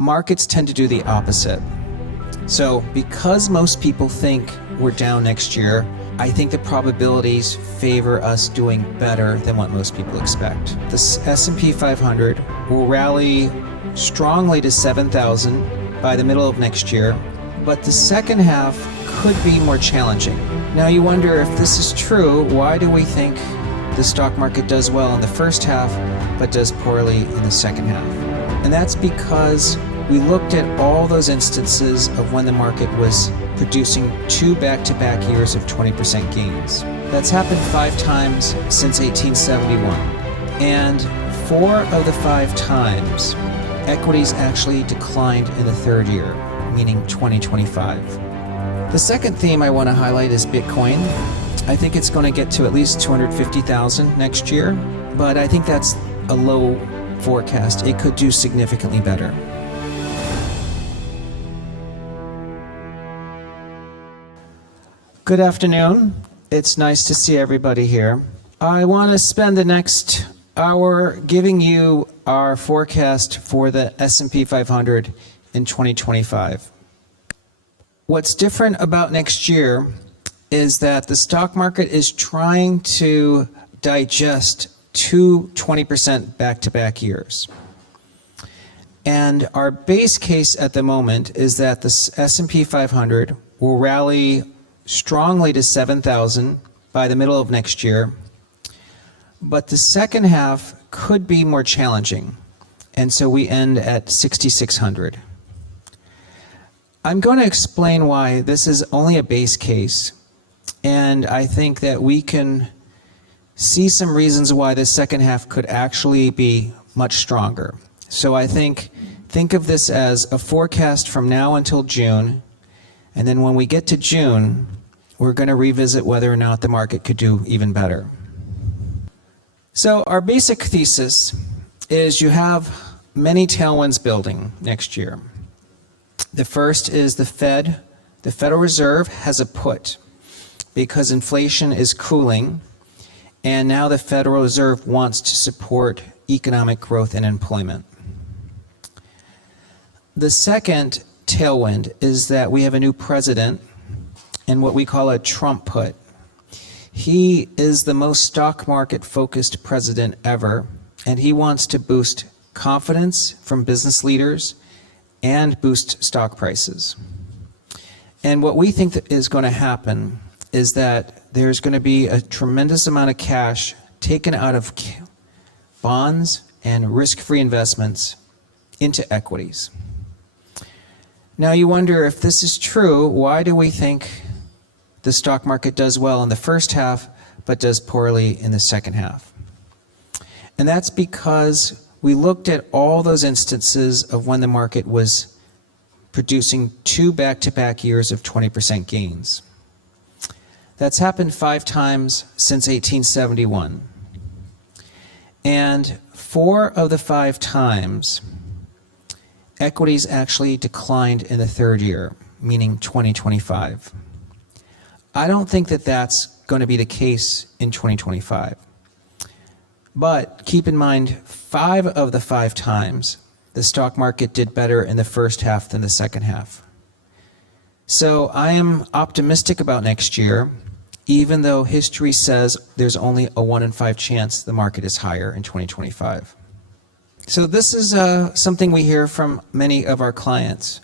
markets tend to do the opposite. So because most people think we're down next year, I think the probabilities favor us doing better than what most people expect. The S&P 500 will rally strongly to 7,000 by the middle of next year, but the second half could be more challenging. Now you wonder, if this is true, why do we think the stock market does well in the first half but does poorly in the second half? And that's because we looked at all those instances of when the market was producing 2 back-to-back years of 20% gains. That's happened 5 times since 1871. And 4 of the 5 times, equities actually declined in the third year, meaning 2025. The second theme I want to highlight is Bitcoin. I think it's going to get to at least 250,000 next year, but I think that's a low forecast. It could do significantly better. Good afternoon. It's nice to see everybody here. I want to spend the next hour giving you our forecast for the S&P 500 in 2025. What's different about next year is that the stock market is trying to digest 2 20% back-to-back years. And our base case at the moment is that the S&P 500 will rally strongly to 7,000 by the middle of next year, but the second half could be more challenging, and so we end at 6,600. I'm going to explain why this is only a base case, and I think that we can see some reasons why the second half could actually be much stronger. So I think of this as a forecast from now until June, and then when we get to June, we're going to revisit whether or not the market could do even better. So our basic thesis is you have many tailwinds building next year. The first is the Federal Reserve has a put because inflation is cooling, and now the Federal Reserve wants to support economic growth and employment. The second tailwind is that we have a new president and what we call a Trump put. He is the most stock market focused president ever, and he wants to boost confidence from business leaders and boost stock prices. And what we think that is going to happen is that there's going to be a tremendous amount of cash taken out of bonds and risk-free investments into equities. Now you wonder, if this is true, why do we think the stock market does well in the first half but does poorly in the second half? And that's because we looked at all those instances of when the market was producing 2 back-to-back years of 20% gains. That's happened 5 times since 1871. And 4 of the 5 times, equities actually declined in the third year, meaning 2025. I don't think that that's going to be the case in 2025. But keep in mind, 5 of the 5 times, the stock market did better in the first half than the second half. So I am optimistic about next year, even though history says there's only a 1 in 5 chance the market is higher in 2025. So this is something we hear from many of our clients.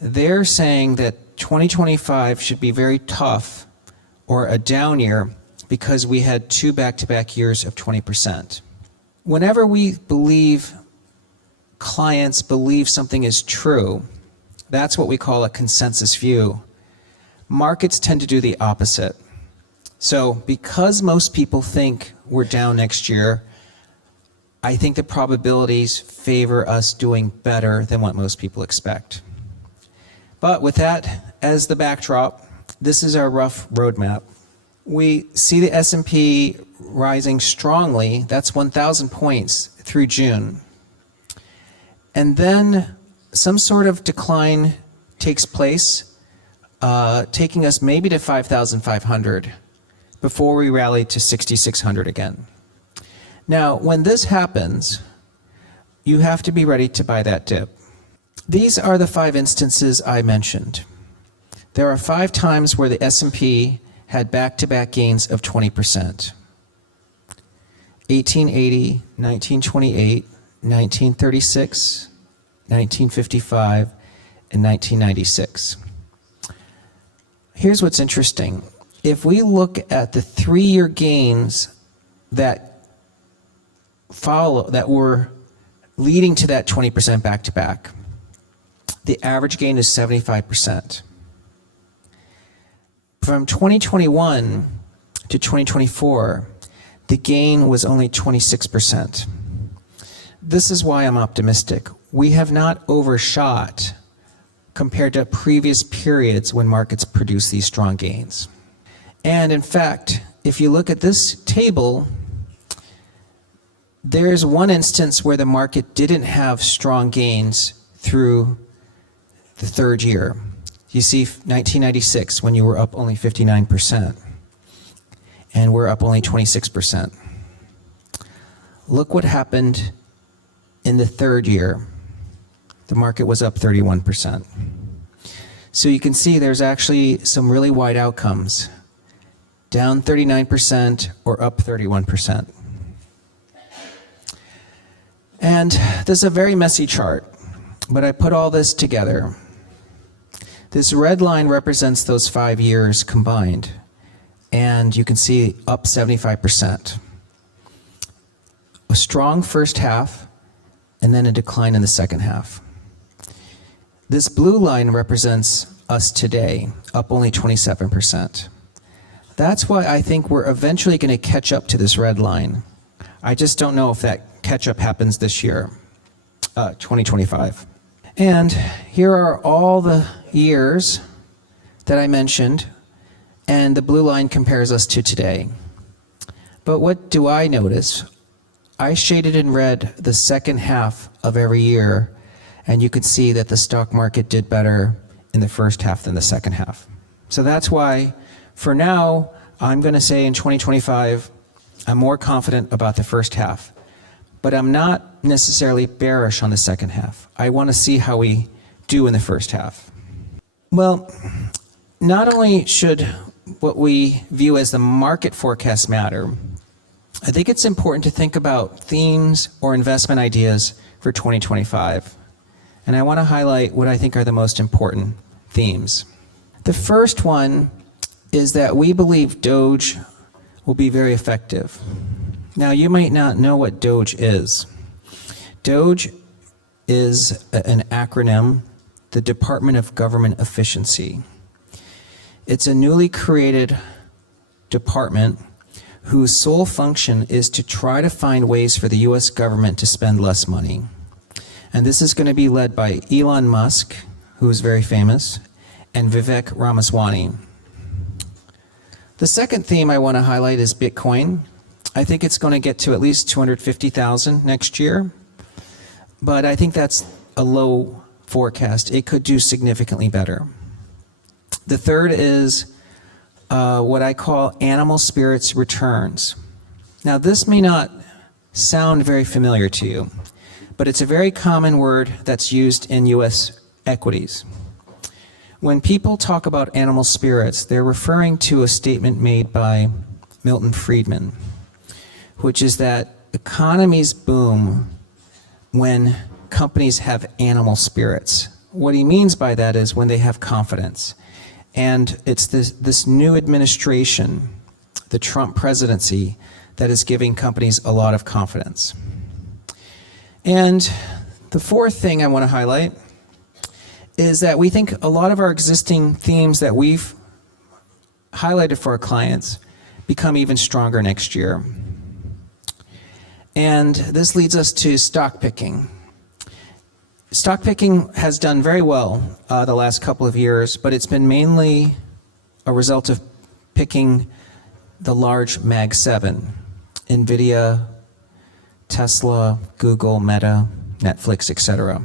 They're saying that 2025 should be very tough or a down year because we had 2 back-to-back years of 20%. Whenever we believe clients believe something is true, that's what we call a consensus view. Markets tend to do the opposite. So because most people think we're down next year, I think the probabilities favor us doing better than what most people expect. But with that as the backdrop, this is our rough roadmap. We see the S&P rising strongly, that's 1,000 points through June. And then some sort of decline takes place, taking us maybe to 5,500 before we rally to 6,600 again. Now, when this happens, you have to be ready to buy that dip. These are the 5 instances I mentioned. There are 5 times where the S&P had back-to-back gains of 20%. 1880, 1928, 1936, 1955, and 1996. Here's what's interesting. If we look at the 3-year gains that were leading to that 20% back-to-back, the average gain is 75%. From 2021 to 2024, the gain was only 26%. This is why I'm optimistic. We have not overshot compared to previous periods when markets produce these strong gains. And in fact, if you look at this table, there's one instance where the market didn't have strong gains through the 3rd year. You see 1996 when you were up only 59%, and we're up only 26%. Look what happened in the 3rd year. The market was up 31%. So you can see there's actually some really wide outcomes. Down 39% or up 31%. And this is a very messy chart, but I put all this together. This red line represents those 5 years combined, and you can see up 75%. A strong first half, and then a decline in the second half. This blue line represents us today, up only 27%. That's why I think we're eventually going to catch up to this red line. I just don't know if that catch-up happens this year, 2025. And here are all the years that I mentioned, and the blue line compares us to today. But what do I notice? I shaded in red the second half of every year, and you can see that the stock market did better in the first half than the second half. So that's why, for now, I'm going to say in 2025, I'm more confident about the first half. But I'm not necessarily bearish on the second half. I want to see how we do in the first half. Well, not only should what we view as the market forecast matter, I think it's important to think about themes or investment ideas for 2025. And I want to highlight what I think are the most important themes. The first one is that we believe Doge will be very effective. Now, you might not know what Doge is. Doge is an acronym, the Department of Government Efficiency. It's a newly created department whose sole function is to try to find ways for the US government to spend less money. And this is going to be led by Elon Musk, who is very famous, and Vivek Ramaswamy. The second theme I want to highlight is Bitcoin. I think it's going to get to at least 250,000 next year, but I think that's a low forecast. It could do significantly better. The third is what I call animal spirits returns. Now, this may not sound very familiar to you, but it's a very common word that's used in US equities. When people talk about animal spirits, they're referring to a statement made by Milton Friedman, which is that economies boom when companies have animal spirits. What he means by that is when they have confidence. And it's this new administration, the Trump presidency, that is giving companies a lot of confidence. And the fourth thing I want to highlight is that we think a lot of our existing themes that we've highlighted for our clients become even stronger next year. And this leads us to stock picking. Stock picking has done very well the last couple of years, but it's been mainly a result of picking the large Mag 7, NVIDIA, Tesla, Google, Meta, Netflix, etc.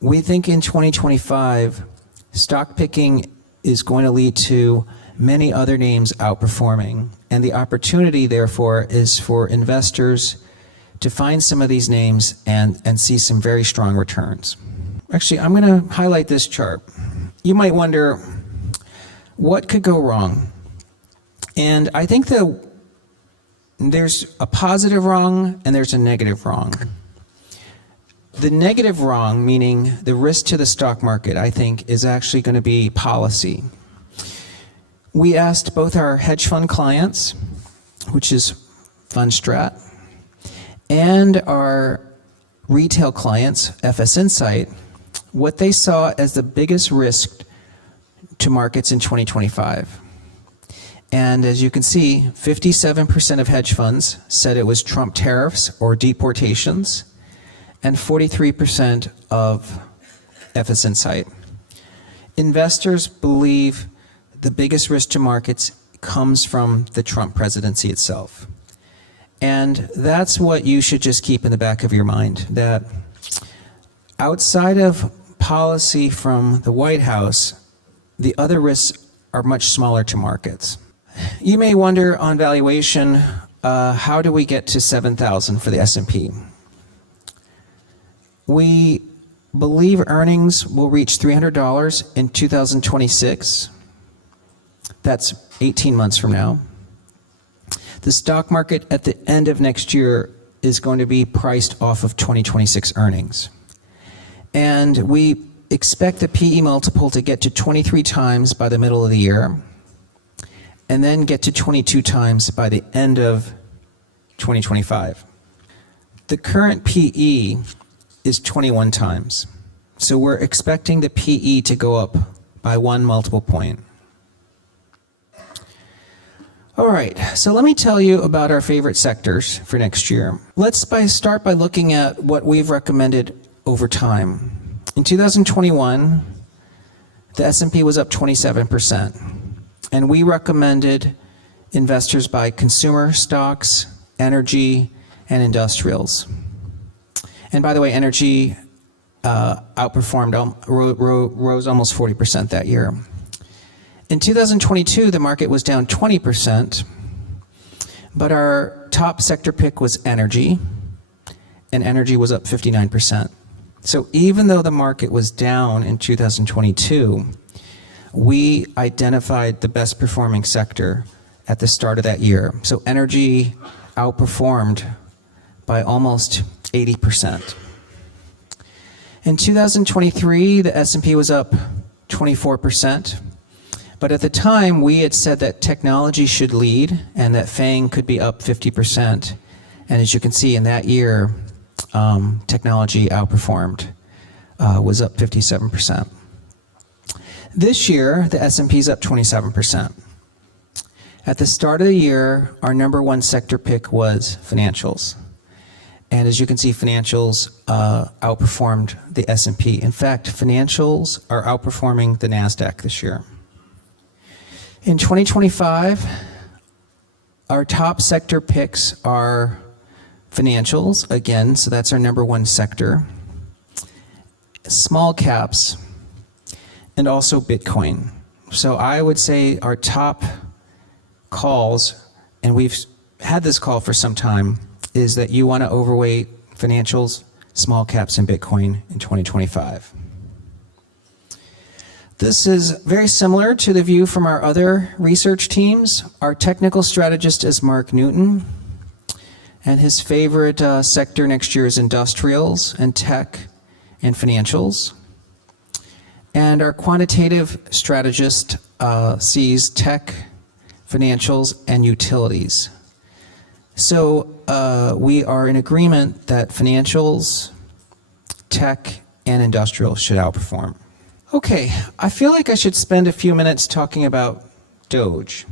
We think in 2025, stock picking is going to lead to many other names outperforming. And the opportunity, therefore, is for investors to find some of these names and see some very strong returns. Actually, I'm going to highlight this chart. You might wonder, what could go wrong? And I think that there's a positive wrong and there's a negative wrong. The negative wrong, meaning the risk to the stock market, I think, is actually going to be policy. We asked both our hedge fund clients, which is Fundstrat, and our retail clients, FS Insight, what they saw as the biggest risk to markets in 2025. And as you can see, 57% of hedge funds said it was Trump tariffs or deportations, and 43% of FS Insight. Investors believe the biggest risk to markets comes from the Trump presidency itself. And that's what you should just keep in the back of your mind, that outside of policy from the White House, the other risks are much smaller to markets. You may wonder on valuation, how do we get to 7,000 for the S&P? We believe earnings will reach $300 in 2026. That's 18 months from now. The stock market at the end of next year is going to be priced off of 2026 earnings. And we expect the PE multiple to get to 23 times by the middle of the year, and then get to 22 times by the end of 2025. The current PE is 21 times. So we're expecting the PE to go up by 1 multiple point. All right, so let me tell you about our favorite sectors for next year. Let's start by looking at what we've recommended over time. In 2021, the S&P was up 27%, and we recommended investors buy consumer stocks, energy, and industrials. And by the way, energy outperformed, rose almost 40% that year. In 2022, the market was down 20%, but our top sector pick was energy, and energy was up 59%. So even though the market was down in 2022, we identified the best performing sector at the start of that year. So energy outperformed by almost 80%. In 2023, the S&P was up 24%. But at the time, we had said that technology should lead and that FANG could be up 50%. And as you can see in that year, technology outperformed, was up 57%. This year, the S&P is up 27%. At the start of the year, our number one sector pick was financials. And as you can see, financials outperformed the S&P. In fact, financials are outperforming the NASDAQ this year. In 2025, our top sector picks are financials, again, so that's our number one sector, small caps, and also Bitcoin. So I would say our top calls, and we've had this call for some time, is that you want to overweight financials, small caps, and Bitcoin in 2025. This is very similar to the view from our other research teams. Our technical strategist is Mark Newton, and his favorite sector next year is industrials and tech and financials. And our quantitative strategist sees tech, financials, and utilities. So we are in agreement that financials, tech, and industrial should outperform. Okay, I feel like I should spend a few minutes talking about Doge,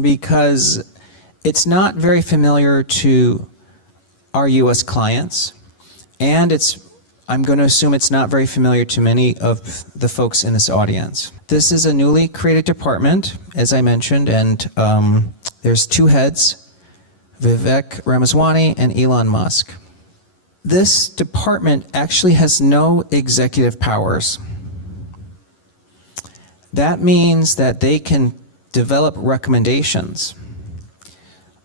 because it's not very familiar to our US clients, and I'm going to assume it's not very familiar to many of the folks in this audience. This is a newly created department, as I mentioned, and there's two heads, Vivek Ramaswamy and Elon Musk. This department actually has no executive powers. That means that they can develop recommendations,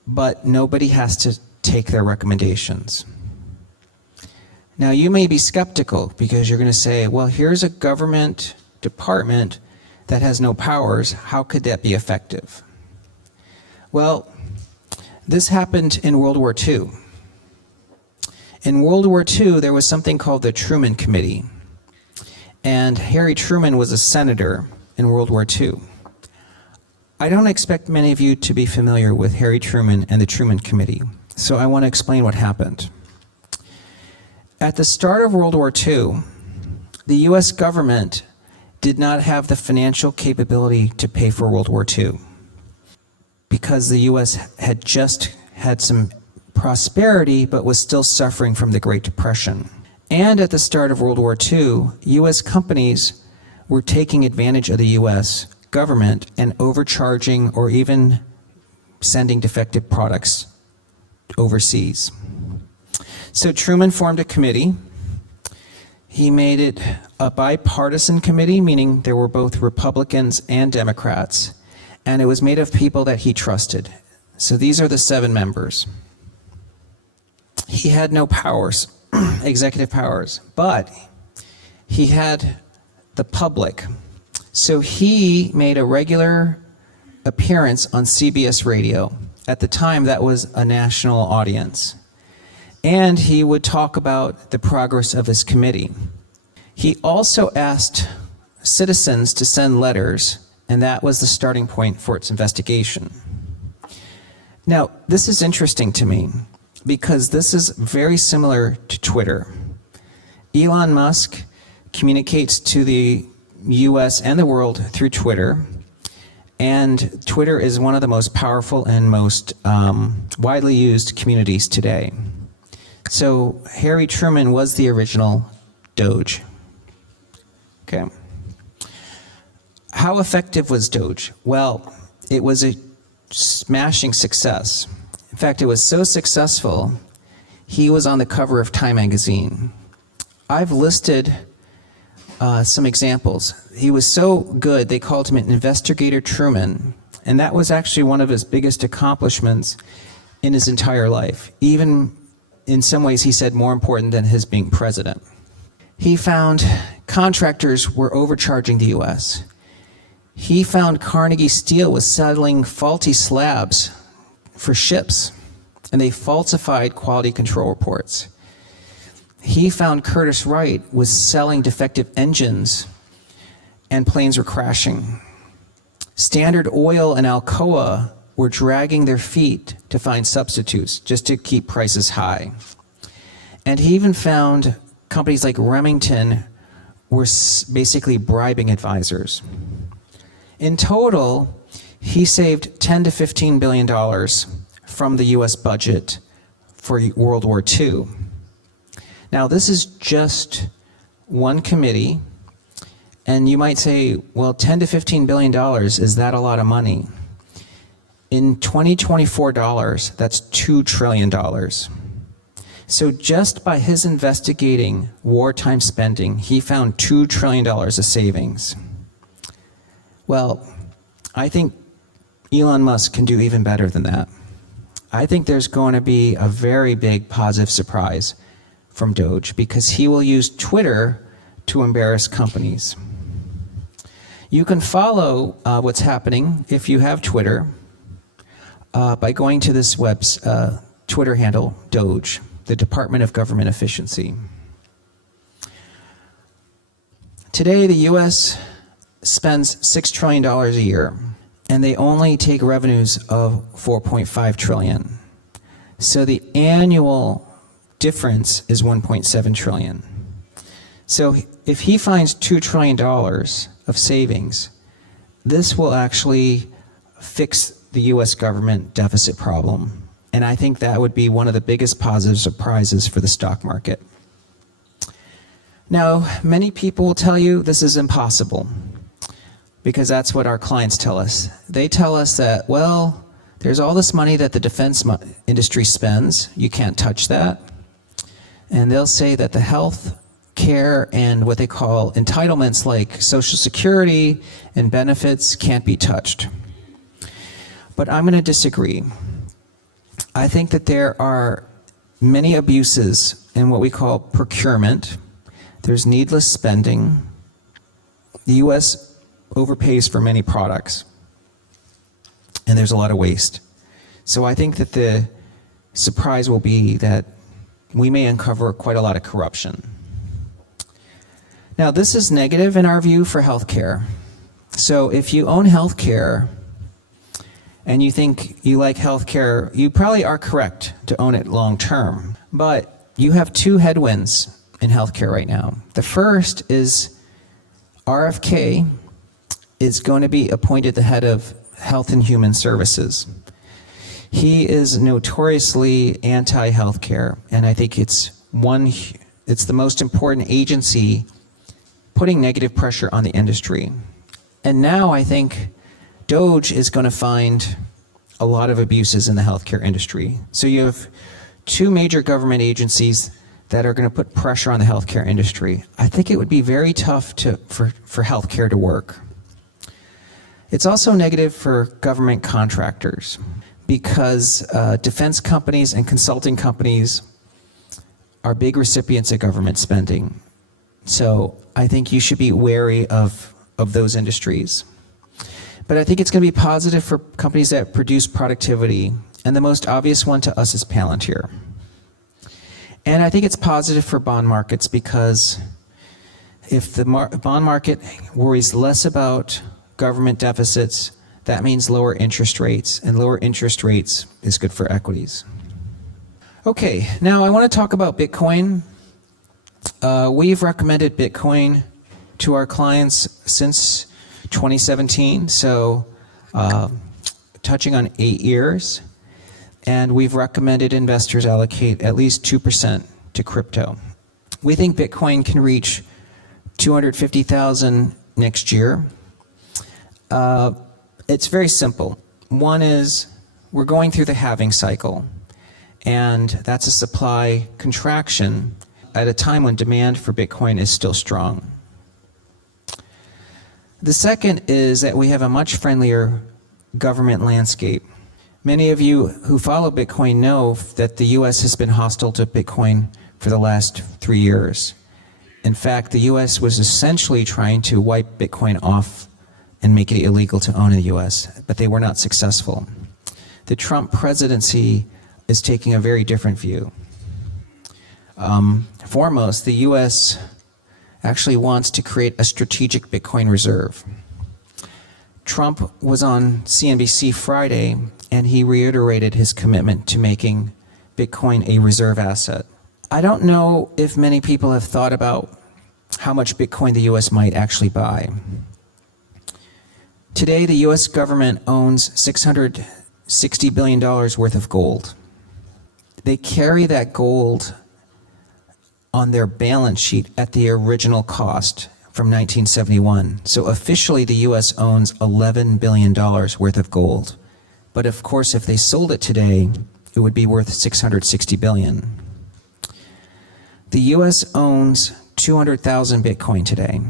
but nobody has to take their recommendations. Now, you may be skeptical because you're going to say, well, here's a government department that has no powers. How could that be effective? Well, this happened in World War II. In World War II, there was something called the Truman Committee. And Harry Truman was a senator in World War II. I don't expect many of you to be familiar with Harry Truman and the Truman Committee, so I want to explain what happened. At the start of World War II, the US government did not have the financial capability to pay for World War II because the US had just had some prosperity but was still suffering from the Great Depression. And at the start of World War II, US companies were taking advantage of the US government and overcharging or even sending defective products overseas. So Truman formed a committee. He made it a bipartisan committee, meaning there were both Republicans and Democrats, and it was made of people that he trusted. So these are the 7 members. He had no powers, executive powers, but he had the public. So he made a regular appearance on CBS radio. At the time, that was a national audience. And he would talk about the progress of his committee. He also asked citizens to send letters, and that was the starting point for its investigation. Now, this is interesting to me because this is very similar to Twitter. Elon Musk communicates to the US and the world through Twitter, and Twitter is one of the most powerful and most widely used communities today. So Harry Truman was the original Doge. Okay. How effective was Doge? Well, it was a smashing success. In fact, it was so successful, he was on the cover of Time magazine. I've listed some examples. He was so good, they called him an Investigator Truman, and that was actually one of his biggest accomplishments in his entire life. Even in some ways, he said more important than his being president. He found contractors were overcharging the US. He found Carnegie Steel was settling faulty slabs for ships, and they falsified quality control reports. He found Curtiss-Wright was selling defective engines, and planes were crashing. Standard Oil and Alcoa were dragging their feet to find substitutes just to keep prices high. And he even found companies like Remington were basically bribing advisors. In total, he saved $10 to $15 billion from the US budget for World War II. Now, this is just one committee, and you might say, well, $10 to $15 billion, is that a lot of money? In 2024 dollars, that's $2 trillion. So just by his investigating wartime spending, he found $2 trillion of savings. Well, I think Elon Musk can do even better than that. I think there's going to be a very big positive surprise from Doge because he will use Twitter to embarrass companies. You can follow what's happening if you have Twitter by going to this Twitter handle, Doge, the Department of Government Efficiency. Today, the US spends $6 trillion a year, and they only take revenues of $4.5 trillion. So the annual difference is $1.7 trillion. So if he finds $2 trillion of savings, this will actually fix the US government deficit problem. And I think that would be one of the biggest positive surprises for the stock market. Now, many people will tell you this is impossible because that's what our clients tell us. They tell us that, well, there's all this money that the defense industry spends. You can't touch that. And they'll say that the health care and what they call entitlements like Social Security and benefits can't be touched. But I'm going to disagree. I think that there are many abuses in what we call procurement. There's needless spending. The U.S. overpays for many products, and there's a lot of waste. So I think that the surprise will be that we may uncover quite a lot of corruption. Now, this is negative in our view for healthcare. So if you own healthcare and you think you like healthcare, you probably are correct to own it long term. But you have two headwinds in healthcare right now. The first is RFK is going to be appointed the head of Health and Human Services. He is notoriously anti-healthcare, and I think it's the most important agency putting negative pressure on the industry. And now I think DOGE is going to find a lot of abuses in the healthcare industry. So you have two major government agencies that are going to put pressure on the healthcare industry. I think it would be very tough for healthcare to work. It's also negative for government contractors because defense companies and consulting companies are big recipients of government spending. So I think you should be wary of those industries. But I think it's going to be positive for companies that produce productivity, and the most obvious one to us is Palantir. And I think it's positive for bond markets because if the bond market worries less about government deficits, that means lower interest rates, and lower interest rates is good for equities. Okay, now I want to talk about Bitcoin. We've recommended Bitcoin to our clients since 2017, so touching on 8 years. And we've recommended investors allocate at least 2% to crypto. We think Bitcoin can reach 250,000 next year. It's very simple. One is we're going through the halving cycle, and that's a supply contraction at a time when demand for Bitcoin is still strong. The second is that we have a much friendlier government landscape. Many of you who follow Bitcoin know that the US has been hostile to Bitcoin for the last 3 years. In fact, the US was essentially trying to wipe Bitcoin off and make it illegal to own in the US, but they were not successful. The Trump presidency is taking a very different view. Foremost, the US actually wants to create a strategic Bitcoin reserve. Trump was on CNBC Friday, and he reiterated his commitment to making Bitcoin a reserve asset. I don't know if many people have thought about how much Bitcoin the US might actually buy. Today, the US government owns $660 billion worth of gold. They carry that gold on their balance sheet at the original cost from 1971. So officially, the US owns $11 billion worth of gold. But of course, if they sold it today, it would be worth $660 billion. The US owns 200,000 Bitcoin today.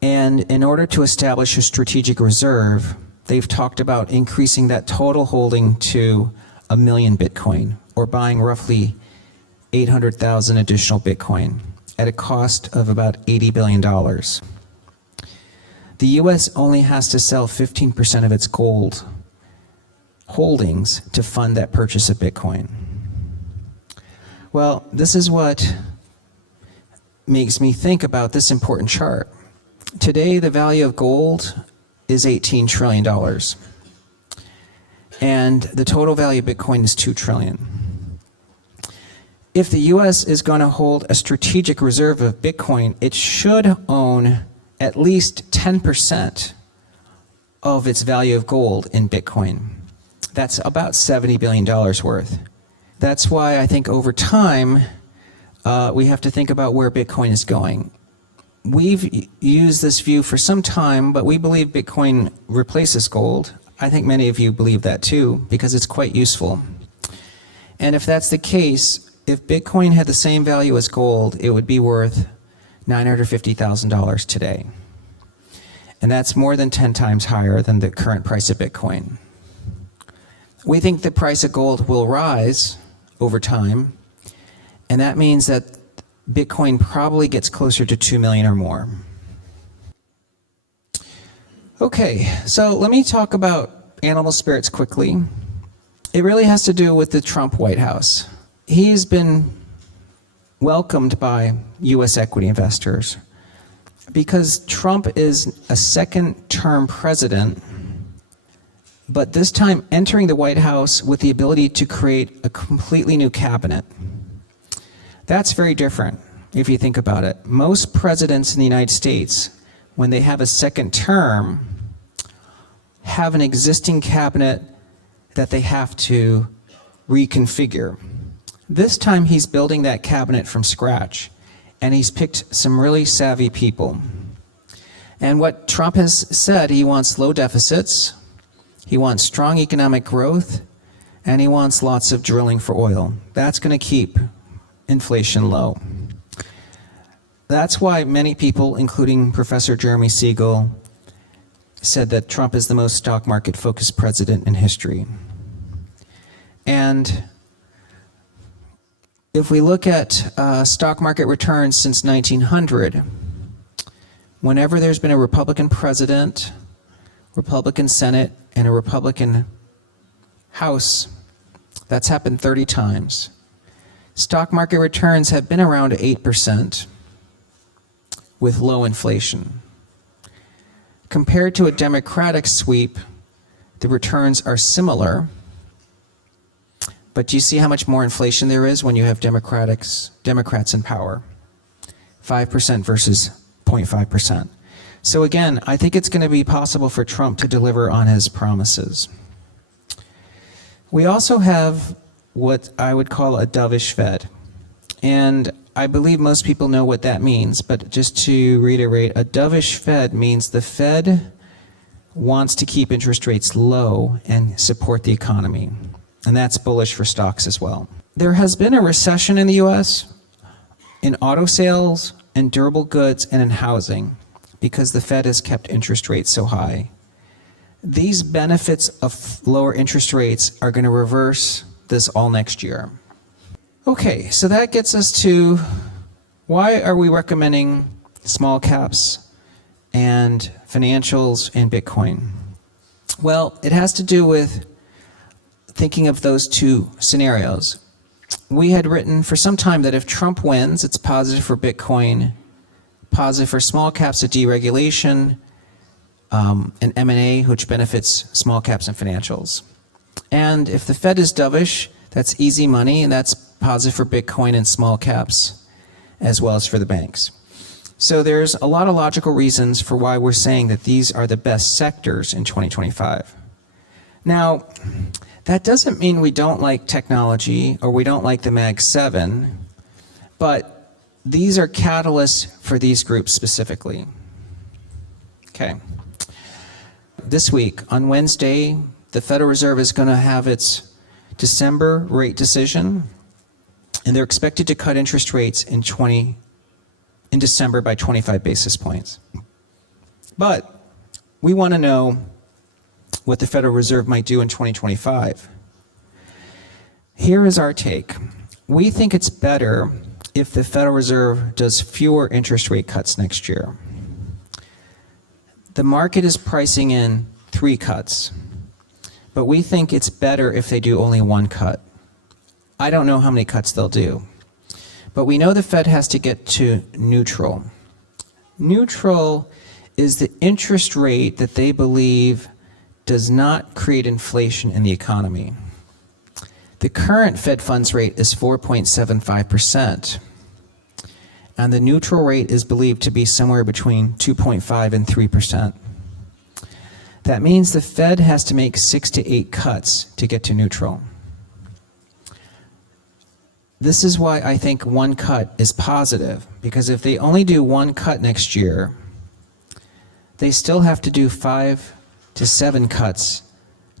And in order to establish a strategic reserve, they've talked about increasing that total holding to 1 million Bitcoin, or buying roughly 800,000 additional Bitcoin at a cost of about $80 billion. The US only has to sell 15% of its gold holdings to fund that purchase of Bitcoin. Well, this is what makes me think about this important chart. Today, the value of gold is $18 trillion. And the total value of Bitcoin is $2 trillion. If the US is going to hold a strategic reserve of Bitcoin, it should own at least 10% of its value of gold in Bitcoin. That's about $70 billion worth. That's why I think over time, we have to think about where Bitcoin is going. We've used this view for some time, but we believe Bitcoin replaces gold. I think many of you believe that too, because it's quite useful. And if that's the case, if Bitcoin had the same value as gold, it would be worth $950,000 today. And that's more than 10 times higher than the current price of Bitcoin. We think the price of gold will rise over time, And that means that Bitcoin probably gets closer to 2 million or more. Okay, so let me talk about animal spirits quickly. It really has to do with the Trump White House. He's been welcomed by US equity investors because Trump is a second-term president, but this time entering the White House with the ability to create a completely new cabinet. That's very different if you think about it. Most presidents in the United States, when they have a second term, have an existing cabinet that they have to reconfigure. This time he's building that cabinet from scratch, and he's picked some really savvy people. And what Trump has said, he wants low deficits, he wants strong economic growth, and he wants lots of drilling for oil. That's going to keep inflation low. That's why many people, including Professor Jeremy Siegel, said that Trump is the most stock market focused president in history. And if we look at stock market returns since 1900, whenever there's been a Republican president, Republican Senate, and a Republican House, that's happened 30 times. Stock market returns have been around 8% with low inflation. Compared to a Democratic sweep, the returns are similar. But do you see how much more inflation there is when you have Democrats in power? 5% versus 0.5%. So again, I think it's going to be possible for Trump to deliver on his promises. We also have what I would call a dovish Fed. And I believe most people know what that means, but just to reiterate, a dovish Fed means the Fed wants to keep interest rates low and support the economy. And that's bullish for stocks as well. There has been a recession in the US in auto sales and durable goods and in housing because the Fed has kept interest rates so high. These benefits of lower interest rates are going to reverse this all next year. Okay, so that gets us to why are we recommending small caps and financials and Bitcoin? Well, it has to do with thinking of those two scenarios. We had written for some time that if Trump wins, it's positive for Bitcoin, positive for small caps of deregulation, and M&A, which benefits small caps and financials. And if the Fed is dovish, that's easy money, and that's positive for Bitcoin and small caps, as well as for the banks. So there's a lot of logical reasons for why we're saying that these are the best sectors in 2025. Now, that doesn't mean we don't like technology or we don't like the Mag 7, but these are catalysts for these groups specifically. Okay. This week, on Wednesday, the Federal Reserve is going to have its December rate decision, and they're expected to cut interest rates in December by 25 basis points. But we want to know what the Federal Reserve might do in 2025. Here is our take. We think it's better if the Federal Reserve does fewer interest rate cuts next year. The market is pricing in 3 cuts, but we think it's better if they do only 1 cut. I don't know how many cuts they'll do, but we know the Fed has to get to neutral. Neutral is the interest rate that they believe does not create inflation in the economy. The current Fed funds rate is 4.75%, and the neutral rate is believed to be somewhere between 2.5 and 3%. That means the Fed has to make 6 to 8 cuts to get to neutral. This is why I think 1 cut is positive, because if they only do 1 cut next year, they still have to do 5 to 7 cuts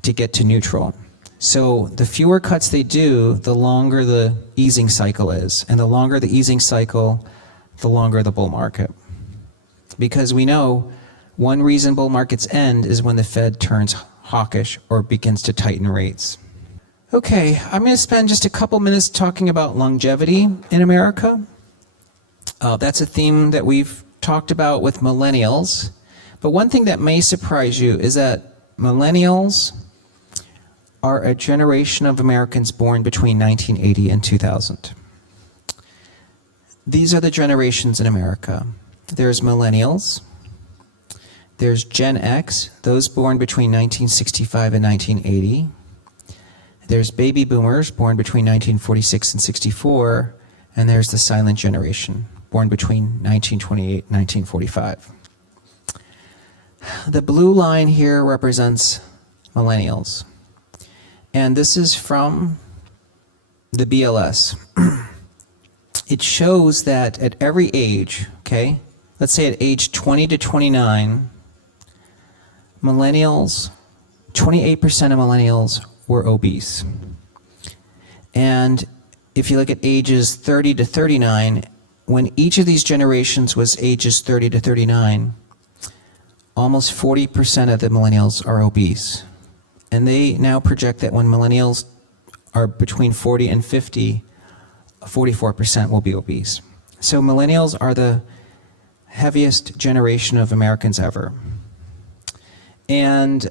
to get to neutral. So the fewer cuts they do, the longer the easing cycle is. And the longer the easing cycle, the longer the bull market. Because we know one reason bull markets end is when the Fed turns hawkish or begins to tighten rates. Okay, I'm going to spend just a couple minutes talking about longevity in America. That's a theme that we've talked about with millennials. But one thing that may surprise you is that millennials are a generation of Americans born between 1980 and 2000. These are the generations in America. There's millennials. There's Gen X, those born between 1965 and 1980. There's baby boomers born between 1946 and 64. And there's the silent generation, born between 1928 and 1945. The blue line here represents millennials. And this is from the BLS. It shows that at every age, okay, let's say at age 20 to 29, millennials, 28% of millennials were obese. And if you look at ages 30 to 39, when each of these generations was ages 30 to 39, almost 40% of the millennials are obese. And they now project that when millennials are between 40 and 50, 44% will be obese. So millennials are the heaviest generation of Americans ever. And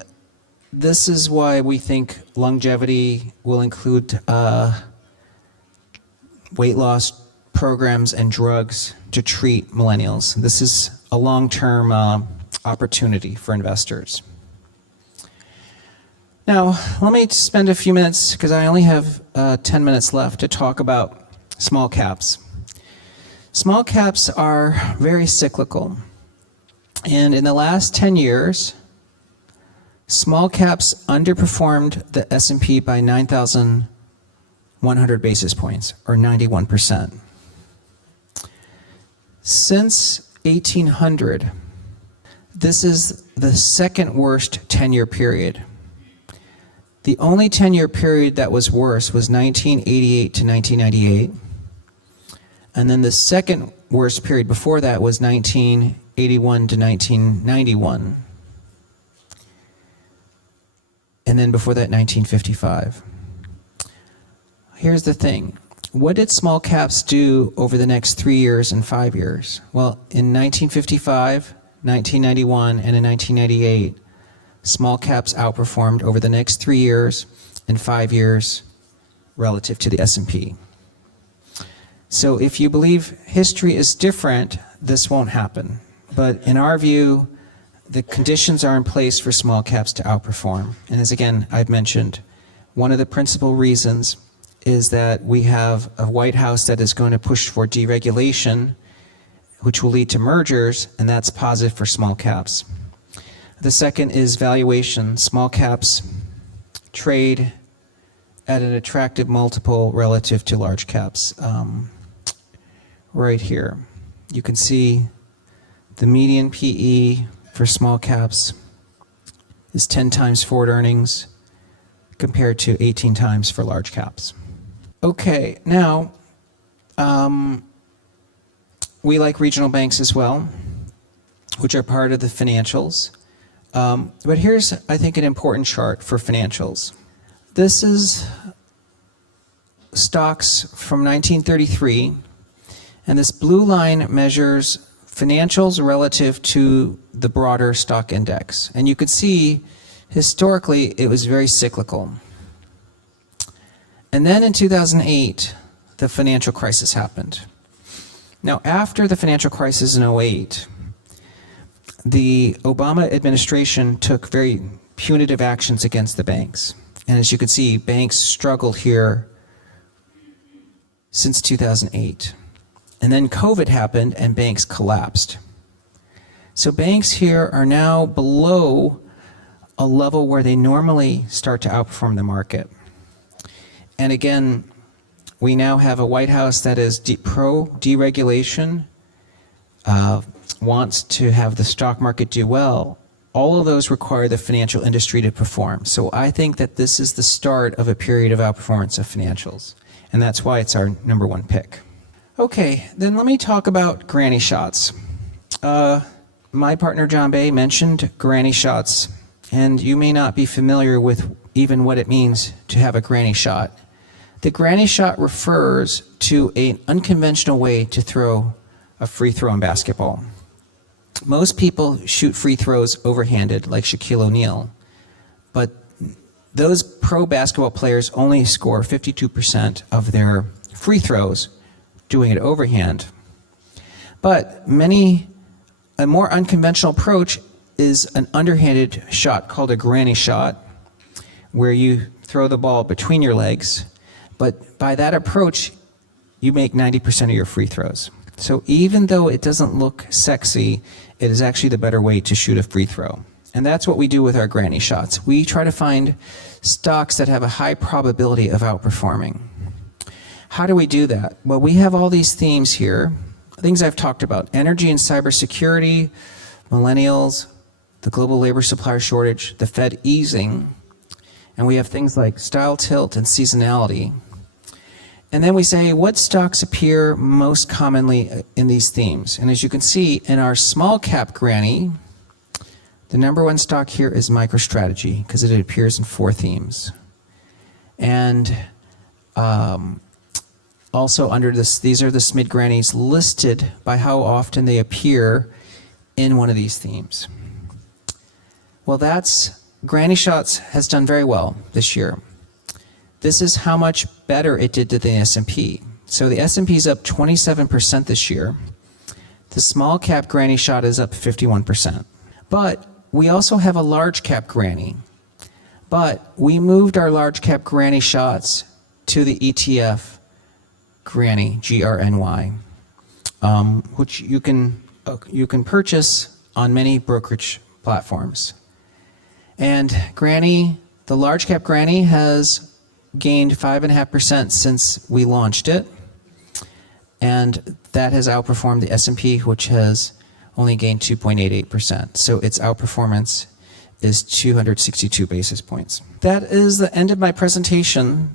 this is why we think longevity will include weight loss programs and drugs to treat millennials. This is a long-term opportunity for investors. Now, let me spend a few minutes, because I only have 10 minutes left, to talk about small caps. Small caps are very cyclical. And in the last 10 years, small caps underperformed the S&P by 9,100 basis points, or 91%. Since 1800, this is the second worst 10-year period. The only 10-year period that was worse was 1988 to 1998. And then the second worst period before that was 1981 to 1991. And then before that, 1955. Here's the thing. What did small caps do over the next 3 years and 5 years? Well, in 1955, 1991, and in 1998, small caps outperformed over the next 3 years and 5 years relative to the S&P. So if you believe history is different, this won't happen. But in our view, the conditions are in place for small caps to outperform. And as again, I've mentioned, one of the principal reasons is that we have a White House that is going to push for deregulation, which will lead to mergers, and that's positive for small caps. The second is valuation. Small caps trade at an attractive multiple relative to large caps. Right here, you can see the median PE for small caps is 10 times forward earnings compared to 18 times for large caps. Okay, now, we like regional banks as well, which are part of the financials. But here's, I think, an important chart for financials. This is stocks from 1933, and this blue line measures financials relative to the broader stock index. And you could see, historically, it was very cyclical. And then in 2008, the financial crisis happened. Now, after the financial crisis in 2008, the Obama administration took very punitive actions against the banks. And as you can see, banks struggled here since 2008. And then COVID happened and banks collapsed. So banks here are now below a level where they normally start to outperform the market. And again, we now have a White House that is pro-deregulation, wants to have the stock market do well. All of those require the financial industry to perform. So I think that this is the start of a period of outperformance of financials. And that's why it's our number one pick. Okay, then let me talk about granny shots. My partner John Bay mentioned granny shots, and you may not be familiar with even what it means to have a granny shot. The granny shot refers to an unconventional way to throw a free throw in basketball. Most people shoot free throws overhanded, like Shaquille O'Neal, but those pro basketball players only score 52% of their free throws doing it overhand. But a more unconventional approach is an underhanded shot called a granny shot, where you throw the ball between your legs, but by that approach, you make 90% of your free throws. So even though it doesn't look sexy, it is actually the better way to shoot a free throw. And that's what we do with our granny shots. We try to find stocks that have a high probability of outperforming. How do we do that? Well, we have all these themes here, things I've talked about: energy and cybersecurity, millennials, the global labor supply shortage, the Fed easing, and we have things like style tilt and seasonality. And then we say, what stocks appear most commonly in these themes? And as you can see, in our small cap granny, the number one stock here is MicroStrategy, because it appears in 4 themes. And also under this, these are the SMID grannies listed by how often they appear in one of these themes. Well, Granny Shots has done very well this year. This is how much better it did to the S&P. So the S&P is up 27% this year. The small cap granny shot is up 51%. But we also have a large cap granny. But we moved our large cap granny shots to the ETF granny, GRNY, which you can purchase on many brokerage platforms. And granny, the large cap granny, has gained 5.5% since we launched it, and that has outperformed the S&P, which has only gained 2.88%. So its outperformance is 262 basis points. That is the end of my presentation.